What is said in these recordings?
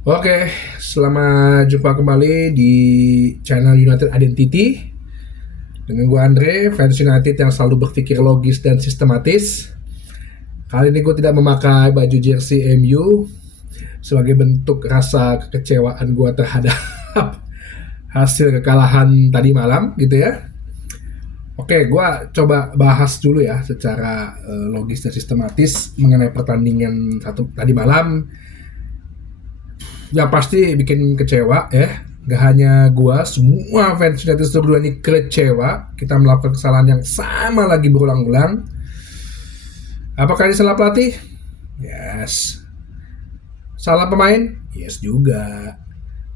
Oke, selamat jumpa kembali di channel United Identity dengan gue Andre, fans United yang selalu berpikir logis dan sistematis. Kali ini gue tidak memakai baju jersey MU sebagai bentuk rasa kekecewaan gue terhadap hasil kekalahan tadi malam gitu ya. Oke, gue coba bahas dulu ya secara logis dan sistematis mengenai pertandingan tadi malam. Yang pasti bikin kecewa ya. Gak hanya gua, semua fans United seluruh dunia ini kecewa. Kita melakukan kesalahan yang sama lagi berulang-ulang. Apakah ini salah pelatih? Yes. Salah pemain? Yes juga.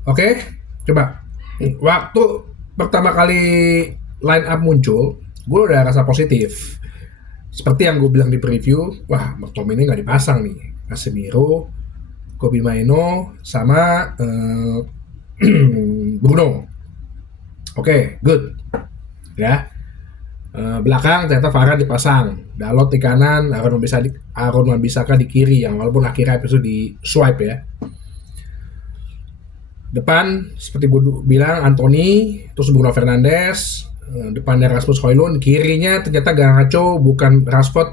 Oke, coba. Waktu pertama kali line up muncul, gue udah rasa positif. Seperti yang gue bilang di preview, wah McTominay nggak dipasang nih. Casemiro, Kobe Maino, sama Bruno. Oke, good. Ya. Belakang ternyata Varane dipasang. Dalot di kanan, Aaron Wan-Bissaka di kiri yang walaupun akhirnya episode di swipe ya. Depan seperti gue bilang Anthony, terus Bruno Fernandes, depannya Rasmus Højlund, kirinya ternyata Garnacho bukan Rashford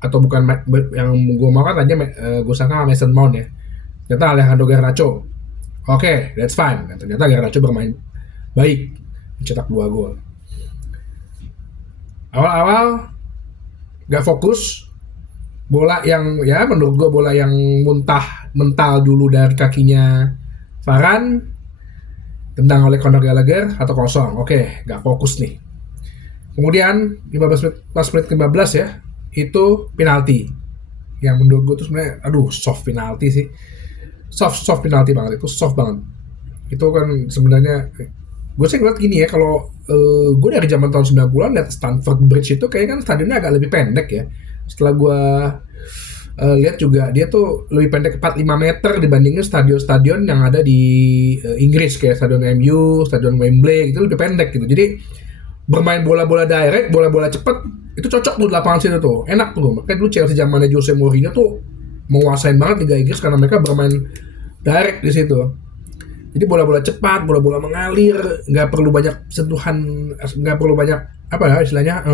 atau bukan yang gue mau kan tadinya gue sangka Mason Mount ya. Ternyata Alejandro Garnacho. Oke, that's fine. Dan ternyata Garnacho bermain baik, mencetak 2 gol. Awal-awal gak fokus, bola yang ya menurut gue bola yang mental dulu dari kakinya Varane, tendang oleh Conor Gallagher atau kosong. Oke, gak fokus nih. Kemudian 15 menit, pas menit 15 ya, itu penalti. Yang menurut gue tuh sebenarnya aduh soft penalti sih. Soft penalti banget, itu soft banget. Itu kan sebenarnya gue sih ngeliat gini ya, kalau gue dari zaman tahun 90-an lihat Stamford Bridge itu kayak kan stadionnya agak lebih pendek ya. Setelah gue lihat juga dia tuh lebih pendek 45 meter dibandingin stadion-stadion yang ada di Inggris kayak stadion MU, stadion Wembley itu lebih pendek gitu. Jadi bermain bola-bola direct, bola-bola cepat itu cocok tuh di lapangan situ tuh, enak tuh. Makanya dulu Chelsea zamannya Jose Mourinho tuh menguasain banget Liga Inggris karena mereka bermain direct di situ. Jadi bola-bola cepat, bola-bola mengalir, nggak perlu banyak sentuhan, nggak perlu banyak apa ya istilahnya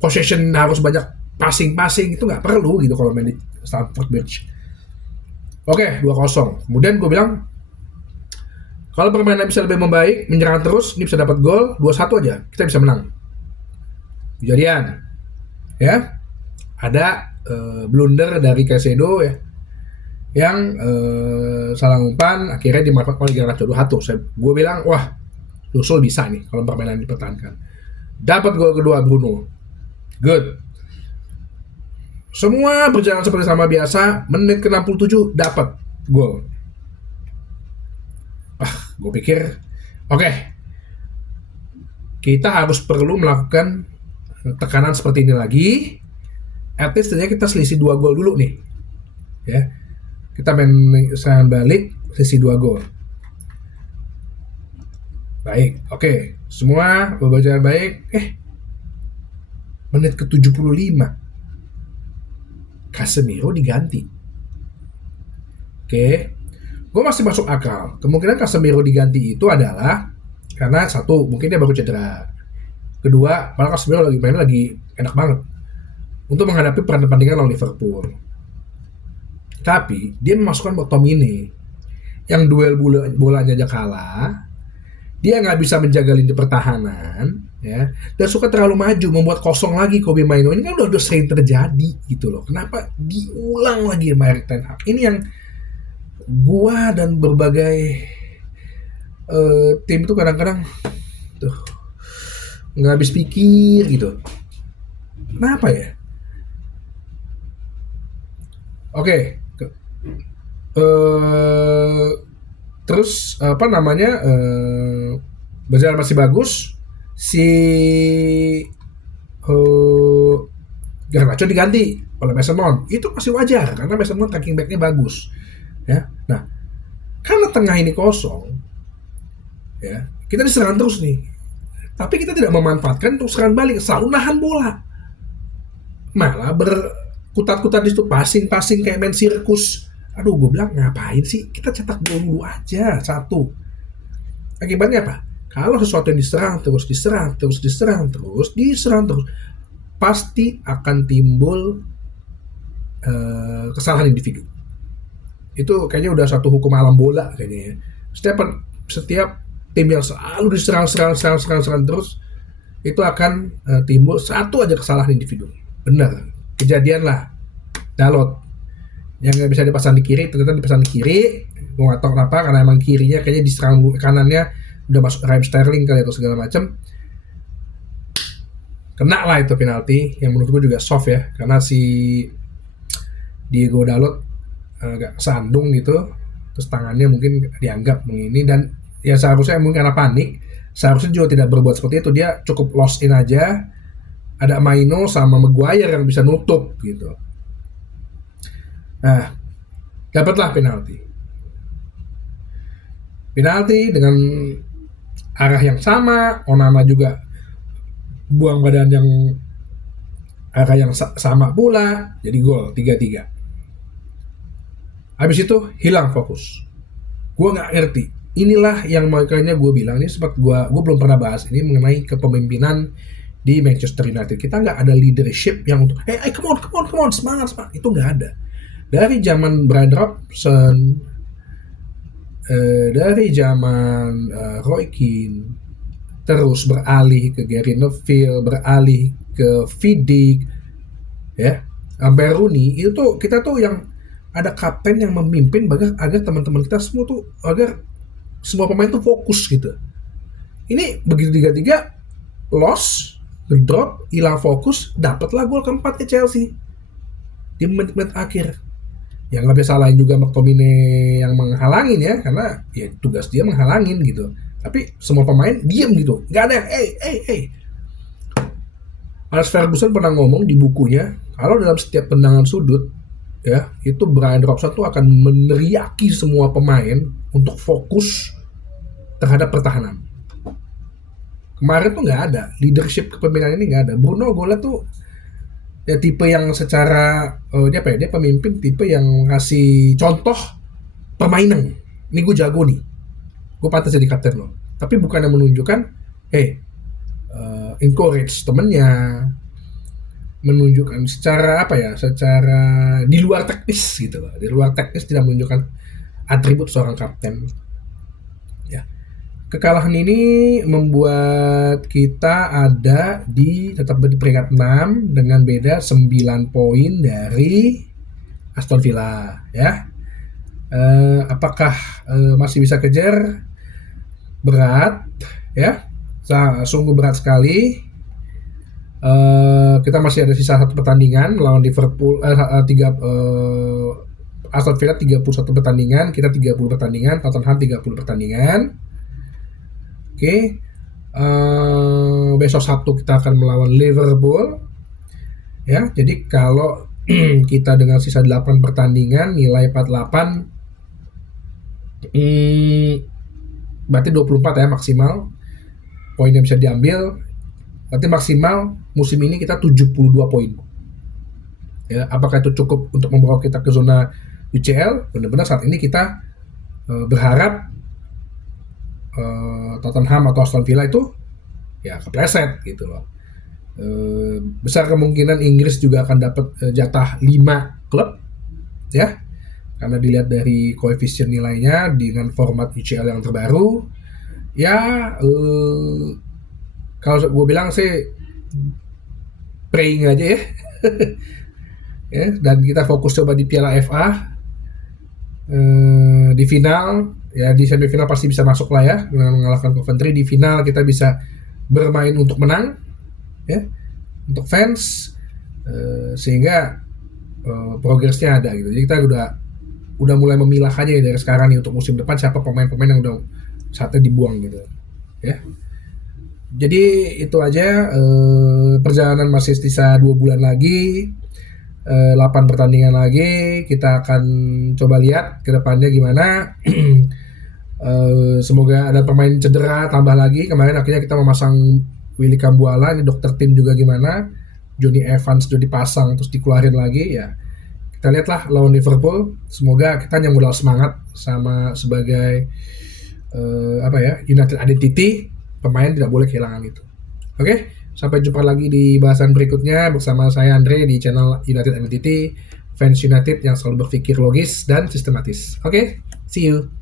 possession harus banyak passing itu nggak perlu gitu kalau main di Stamford Bridge. Oke, 2-0. Kemudian gue bilang kalau permainan bisa lebih membaik, menyerang terus, ini bisa dapat gol 2-1 aja, kita bisa menang. Kejadian, ya ada blunder dari Caicedo ya, yang salah umpan akhirnya dimanfaatkan oleh Garnacho 2-1. Gue bilang wah Lusul bisa nih kalau permainan dipertahankan. Dapat gol kedua Bruno, good. Semua berjalan seperti sama biasa. Menit ke 67 dapat gol. Gue pikir oke, kita harus perlu melakukan tekanan seperti ini lagi. At least kita selisih 2 gol dulu nih. Ya. Kita main serangan balik selisih 2 gol. Baik, oke. Semua berjalan baik. Menit ke 75 Casemiro diganti. Oke. Gue masih masuk akal. Kemungkinan Casemiro diganti itu adalah karena satu, mungkin dia baru cedera. Kedua, malah Casemiro lagi enak banget untuk menghadapi pertandingan lawan Liverpool. Tapi dia memasukkan McTominay yang duel bolanya aja kalah. Dia nggak bisa menjaga lini pertahanan, ya, dan suka terlalu maju, membuat kosong lagi Kobe Maino. Ini kan udah sering terjadi gitu loh. Kenapa diulang lagi sama Erik ten Hag? Ini yang gua dan berbagai tim itu kadang-kadang tuh nggak habis pikir gitu. Kenapa ya? Oke, terus apa namanya berjalan masih bagus. Si Garnacho diganti oleh Mason Mount, itu masih wajar karena Mason Mount tracking backnya bagus ya. Nah, karena tengah ini kosong ya, kita diserang terus nih, tapi kita tidak memanfaatkan untuk serangan balik, selalu nahan bola, malah berkutat-kutat di situ, passing kayak main sirkus Aduh, gue bilang ngapain sih? Kita cetak gol dulu aja satu. Akibatnya apa? Kalau sesuatu yang diserang terus, pasti akan timbul kesalahan individu. Itu kayaknya udah satu hukum alam bola kayaknya ya. Setiap tim yang selalu diserang terus, itu akan timbul satu aja kesalahan individu. Benar, kejadian lah Dalot yang nggak bisa dipasang di kiri, ternyata dipasang di kiri. Gue nggak tahu kenapa, karena emang kirinya kayaknya diserang, kanannya udah masuk Raheem Sterling kali atau segala macam. Kena lah itu penalti, yang menurut gue juga soft ya, karena si Diego Dalot agak sandung gitu, terus tangannya mungkin dianggap begini, dan ya seharusnya mungkin karena panik, seharusnya juga tidak berbuat seperti itu. Dia cukup lost in aja, ada Maino sama Maguire yang bisa nutup gitu. Nah, dapatlah penalti dengan arah yang sama. Onana juga buang badan yang arah yang sama pula, jadi gol 3-3. Habis itu hilang fokus. Gue nggak ngerti. Inilah yang makanya gue bilang, ini sempat gue belum pernah bahas ini mengenai kepemimpinan di Manchester United. Kita nggak ada leadership yang untuk come on, semangat. Itu nggak ada. Dari zaman Brian Robson, dari zaman Roy Keane, terus beralih ke Gary Neville, beralih ke Vidic, ya, sampai Rooney. Itu tuh kita tuh yang ada kapten yang memimpin agar teman-teman kita semua tuh, agar semua pemain tuh fokus gitu. Ini begitu 3-3 loss, drop, hilang fokus, dapatlah gol keempat ke Chelsea di menit-menit akhir. Ya nggak bisa salahin juga McTominay yang menghalangin ya, karena ya tugas dia menghalangin gitu. Tapi semua pemain diem gitu, nggak ada yang Alex Ferguson pernah ngomong di bukunya, kalau dalam setiap tendangan sudut ya, itu Brian Robson tuh akan meneriaki semua pemain untuk fokus terhadap pertahanan. Kemarin tuh nggak ada leadership kepemimpinan, ini nggak ada. Bruno golnya tuh ya tipe yang secara dia pemimpin, tipe yang ngasih contoh permainan. Ini gue jago nih, gue pantas jadi kapten loh. Tapi bukan yang menunjukkan encourage temennya, menunjukkan secara secara di luar teknis gitu loh. Di luar teknis tidak menunjukkan atribut seorang kapten. Ya. Kekalahan ini membuat kita ada tetap di peringkat 6 dengan beda 9 poin dari Aston Villa ya. Apakah masih bisa kejar? Berat ya. Sungguh berat sekali. Kita masih ada sisa satu pertandingan melawan Liverpool, Aston Villa 31 pertandingan, kita 30 pertandingan, Tottenham 30 pertandingan. Oke. Besok Sabtu kita akan melawan Liverpool. Ya, jadi kalau kita dengan sisa 8 pertandingan nilai 48, berarti 24 ya maksimal poin yang bisa diambil. Berarti maksimal musim ini kita 72 poin. Ya, apakah itu cukup untuk membawa kita ke zona UCL? Benar-benar saat ini kita berharap Tottenham atau Aston Villa itu ya kepleset gitu loh. Besar kemungkinan Inggris juga akan dapat jatah 5 klub ya, karena dilihat dari koefisien nilainya dengan format UCL yang terbaru ya. Kalau gue bilang sih praying aja ya. Ya, dan kita fokus coba di Piala FA, di final ya, di semifinal pasti bisa masuk lah ya dengan mengalahkan Coventry. Di final kita bisa bermain untuk menang ya, untuk fans, sehingga progresnya ada gitu. Jadi kita udah mulai memilah aja ya dari sekarang nih untuk musim depan siapa pemain-pemain yang udah saatnya dibuang gitu ya. Jadi itu aja, perjalanan masih sisa 2 bulan lagi, 8 pertandingan lagi, kita akan coba lihat ke depannya gimana. Semoga ada pemain cedera tambah lagi. Kemarin akhirnya kita memasang Willy Kambuala, ini dokter tim juga gimana. Johnny Evans sudah dipasang terus dikeluarin lagi ya. Kita lihatlah lawan Liverpool. Semoga kita yang modal semangat sama sebagai United Identity, pemain tidak boleh kehilangan itu. Oke, sampai jumpa lagi di bahasan berikutnya bersama saya Andre di channel United Identity, fans United yang selalu berpikir logis dan sistematis. Oke, see you.